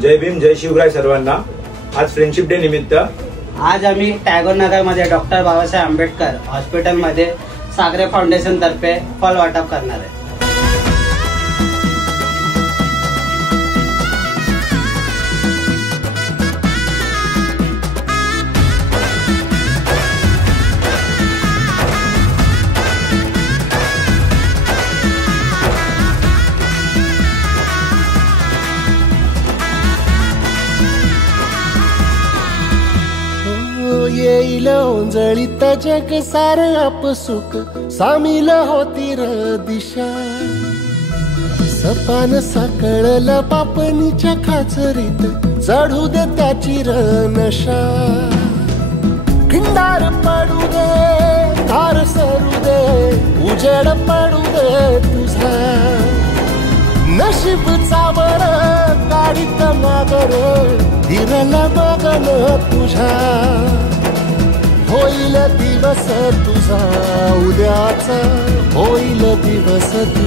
जय भीम जय शिवराय सर्वांना। आज friendship day निमित्त आज आम्ही टायगर नगरमध्ये डॉक्टर बाबासाहेब आंबेडकर हॉस्पिटलमध्ये सागरे फाउंडेशन तर्फे फळ वाटप करणार आहे। येईल ओंजळीत जग सार आपसुक सामील होती र दिशा। सपान साकळल पापणीच्या खाचरीत चढू दे त्याची र नशा। खिंडार पडू दे धार सरू दे उजेड पडू दे तुझा। नशीब चावर गाडीत मागर धीरला बघन तुझा। होईल दिवस तुझा उद्याचा होईल दिवस तुझा।